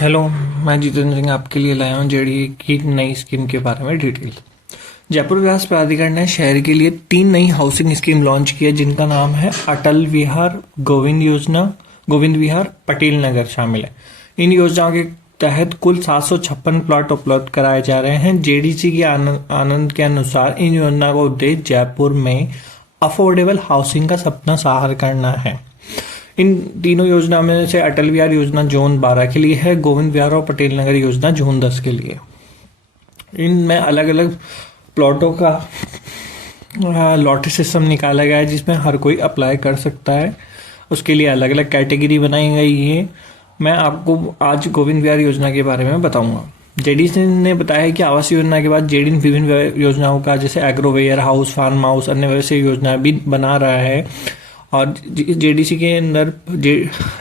Hello, मैं जितेंद्र सिंह आपके लिए लाया हूँ जेडीए की नई स्कीम के बारे में डिटेल। जयपुर विकास प्राधिकरण ने शहर के लिए 3 नई हाउसिंग स्कीम लॉन्च की है, जिनका नाम है अटल विहार, गोविंद विहार, पटेल नगर शामिल है। इन योजनाओं के तहत कुल 756 प्लॉट उपलब्ध कराए जा रहे हैं। जेडीसी के आनंद के अनुसार इन योजना का उद्देश्य जयपुर में अफोर्डेबल हाउसिंग का सपना साकार करना है। इन तीनों योजना में से अटल विहार योजना जोन 12 के लिए है, गोविंद विहार और पटेल नगर योजना जोन 10 के लिए। इनमें अलग अलग प्लॉटों का लॉटरी सिस्टम निकाला गया है, जिसमें हर कोई अप्लाई कर सकता है। उसके लिए अलग अलग कैटेगरी बनाई गई है। मैं आपको आज गोविंद विहार योजना के बारे में बताऊंगा। जेडीसी ने बताया कि आवास योजना के बाद जेडी विभिन्न योजनाओं का जैसे agro warehouse, farm house, अन्य वैसे योजना भी बना रहा है। और जेडीसी के अंदर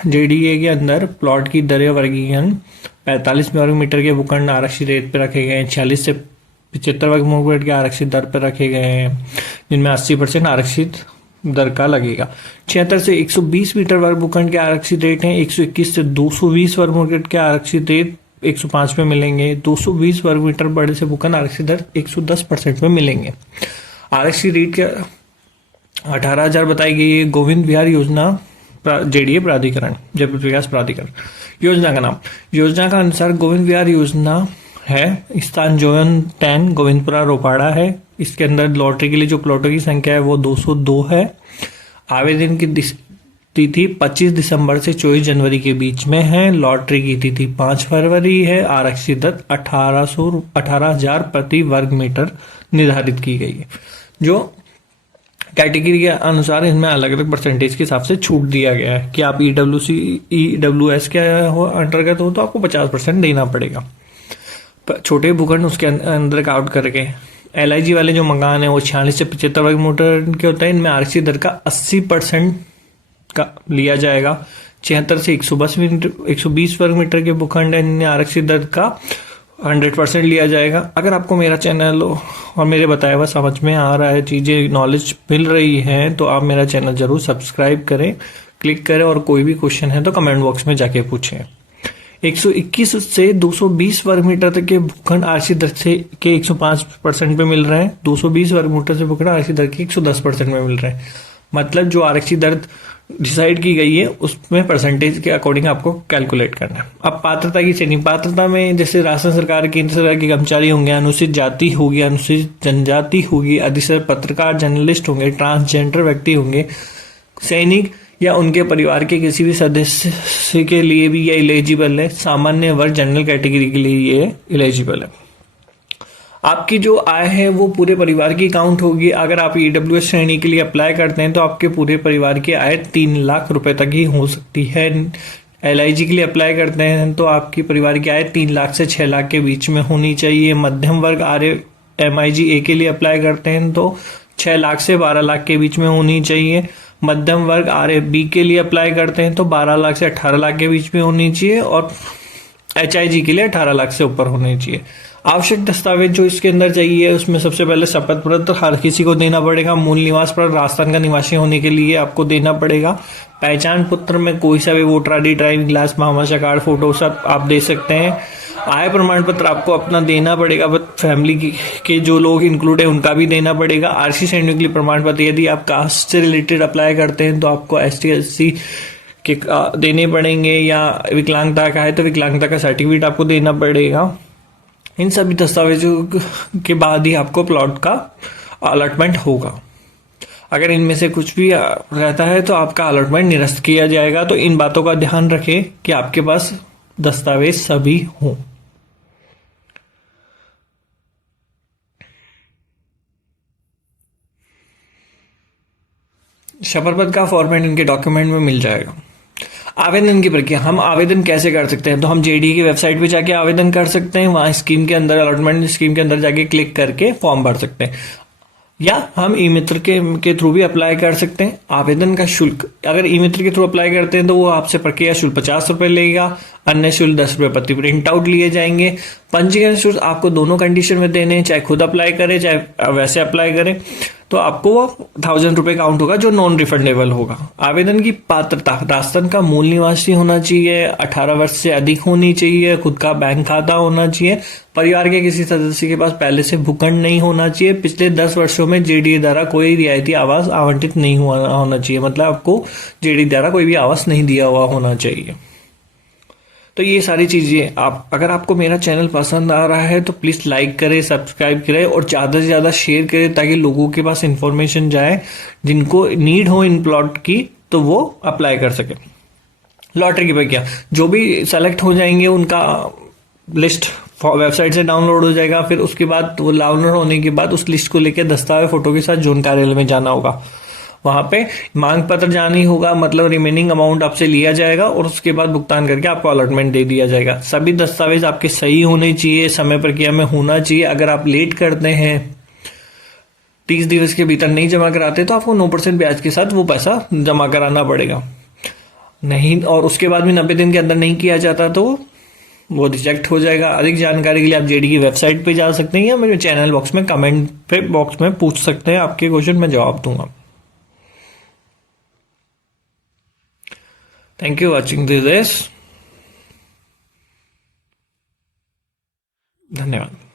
जेडीए के अंदर प्लॉट की दरें वर्गीकरण 45 वर्ग मीटर के भूखंड आरक्षित रेट पर रखे गए हैं, 46 से 75 वर्ग मीटर के आरक्षित दर पर रखे गए हैं, जिनमें 80% आरक्षित दर का लगेगा। 76 से 120 मीटर वर्ग भूखंड के आरक्षित रेट हैं। 121 से 220 वर्ग मीटर के आरक्षित रेट 105 में मिलेंगे। 220 वर्ग मीटर बड़े से भूखंड आरक्षित दर 110% में मिलेंगे। आरक्षित रेट के 18,000 बताई गई है। गोविंद विहार योजना जेडीए प्राधिकरण, जयपुर विकास प्राधिकरण। योजना का नाम, योजना का अनुसार गोविंद विहार योजना है, स्थान जोन 10 गोविंदपुरा रोपाड़ा है। इसके अंदर लॉटरी के लिए जो प्लॉटों की संख्या है वो 202 है। आवेदन की तिथि 25 दिसंबर से 24 जनवरी के बीच में है। लॉटरी की तिथि 5 फरवरी है। आरक्षित दर 18,000 प्रति वर्ग मीटर निर्धारित की गई है। जो कैटेगरी के अनुसार इनमें अलग अलग परसेंटेज के हिसाब से छूट दिया गया है कि आप ईडब्ल्यूएस के अंतर्गत हो तो आपको 50% देना पड़ेगा। छोटे भूखंड उसके अंदर काउंट करके एलआईजी वाले जो मकान है वो 46 से 75 वर्ग मीटर के होते हैं। इनमें आरक्षित दर का 80% का लिया जाएगा। 76 से 120 वर्ग मीटर के भूखंड है, इनमें आरक्षित दर का 100% लिया जाएगा। अगर आपको मेरा चैनल और मेरे बताया हुआ समझ में आ रहा है, चीज़ें नॉलेज मिल रही है, तो आप मेरा चैनल जरूर सब्सक्राइब करें, क्लिक करें, और कोई भी क्वेश्चन है तो कमेंट बॉक्स में जाके पूछें। 121 से 220 वर्ग मीटर तक के भूखंड आरक्षित दर से के 105% पे मिल रहे हैं। 220 वर्ग मीटर से भूखंड आरक्षित दर के 110% में मिल रहे हैं। मतलब जो आरक्षित दर डिसाइड की गई है उसमें परसेंटेज के अकॉर्डिंग आपको कैलकुलेट करना है। अब पात्रता की श्रेणी, पात्रता में जैसे राजस्थान सरकार, केंद्र सरकार के कर्मचारी होंगे, अनुसूचित जाति होगी, अनुसूचित जनजाति होगी, अधिसूचित पत्रकार, जर्नलिस्ट होंगे, ट्रांसजेंडर व्यक्ति होंगे, सैनिक या उनके परिवार के किसी भी सदस्य के लिए भी ये इलिजिबल है। सामान्य वर्ग जनरल कैटेगरी के लिए ये इलिजिबल है। आपकी जो आय है वो पूरे परिवार की काउंट होगी। अगर आप ईडब्ल्यूएस श्रेणी के लिए अप्लाई करते हैं तो आपके पूरे परिवार की आय 3 लाख रुपए तक ही हो सकती है। एलआईजी के लिए अप्लाई करते हैं तो आपकी परिवार की आय 3 लाख से 6 लाख के बीच में होनी चाहिए। मध्यम वर्ग RMIG A के लिए अप्लाई करते हैं तो 6 लाख से 12 लाख के बीच में होनी चाहिए। मध्यम वर्ग RAB के लिए अप्लाई करते हैं तो 12 लाख से 18 लाख के बीच में होनी चाहिए, और HIG के लिए 18 लाख से ऊपर होनी चाहिए। आवश्यक दस्तावेज जो इसके अंदर चाहिए उसमें सबसे पहले शपथ पत्र हर किसी को देना पड़ेगा। मूल निवास पर राजस्थान का निवासी होने के लिए आपको देना पड़ेगा। पहचान पत्र में कोई सा भी वोटर ID, ड्राइविंग लाइसेंस, महाभाषा कार्ड, फोटो सब आप दे सकते हैं। आय प्रमाण पत्र आपको अपना देना पड़ेगा, बट फैमिली के जो लोग इंक्लूड है उनका भी देना पड़ेगा। आरसी श्रेणी के लिए प्रमाण पत्र, यदि आप कास्ट से रिलेटेड अप्लाई करते हैं तो आपको ST SC के देने पड़ेंगे, या विकलांगता का है तो विकलांगता का सर्टिफिकेट आपको देना पड़ेगा। इन सभी दस्तावेजों के बाद ही आपको प्लॉट का अलॉटमेंट होगा। अगर इनमें से कुछ भी रहता है तो आपका अलॉटमेंट निरस्त किया जाएगा। तो इन बातों का ध्यान रखें कि आपके पास दस्तावेज सभी हों। शपथ पत्र का फॉर्मेट इनके डॉक्यूमेंट में मिल जाएगा। आवेदन की प्रक्रिया, हम आवेदन कैसे कर सकते हैं? तो हम जेडी की वेबसाइट पे जाके आवेदन कर सकते हैं। वहाँ स्कीम के अंदर, अलॉटमेंट स्कीम के अंदर जाके क्लिक करके फॉर्म भर सकते हैं, या हम ई मित्र के थ्रू भी अप्लाई कर सकते हैं। आवेदन का शुल्क, अगर ई मित्र के थ्रू अप्लाई करते हैं तो वो आपसे प्रक्रिया शुल्क 50 रुपये लेगा। अन्य शुल्क 10 रुपये प्रति प्रिंट आउट लिए जाएंगे। पंजीकरण शुल्क आपको दोनों कंडीशन में देने हैं, चाहे खुद अप्लाई करें चाहे वैसे अप्लाई करें, तो आपको वो 1000 रुपये काउंट होगा जो नॉन रिफंडेबल होगा। आवेदन की पात्रता, राजस्थान का मूल निवासी होना चाहिए, 18 वर्ष से अधिक होनी चाहिए, खुद का बैंक खाता होना चाहिए, परिवार के किसी सदस्य के पास पहले से भूखंड नहीं होना चाहिए, पिछले 10 वर्षों में जेडीए द्वारा कोई रियायती आवास आवंटित नहीं होना चाहिए, मतलब आपको जेडीए द्वारा कोई भी आवास नहीं दिया हुआ होना चाहिए। तो ये सारी चीज़ें अगर आपको मेरा चैनल पसंद आ रहा है तो प्लीज़ लाइक करें, सब्सक्राइब करें और ज़्यादा से ज़्यादा शेयर करें ताकि लोगों के पास इन्फॉर्मेशन जाए, जिनको नीड हो इन प्लॉट की तो वो अप्लाई कर सके। लॉटरी की प्रक्रिया, जो भी सेलेक्ट हो जाएंगे उनका लिस्ट वेबसाइट से डाउनलोड हो जाएगा, फिर उसके बाद वो डाउनलोड होने के बाद उस लिस्ट को लेकर दस्तावेज फोटो के साथ जोन कार्यालय में जाना होगा, वहां पे मांग पत्र जानी होगा, मतलब रिमेनिंग अमाउंट आपसे लिया जाएगा और उसके बाद भुगतान करके आपको अलॉटमेंट दे दिया जाएगा। सभी दस्तावेज आपके सही होने चाहिए, समय प्रक्रिया में होना चाहिए। अगर आप लेट करते हैं, 30 दिवस के भीतर नहीं जमा कराते तो आपको 9% ब्याज के साथ वो पैसा जमा कराना पड़ेगा नहीं, और उसके बाद भी 90 दिन के अंदर नहीं किया जाता तो वो रिजेक्ट हो जाएगा। अधिक जानकारी के लिए आप जेडी की वेबसाइट पे जा सकते हैं या मेरे चैनल बॉक्स में कमेंट पे बॉक्स में पूछ सकते हैं, आपके क्वेश्चन में जवाब दूंगा। Thank you watching this. धन्यवाद।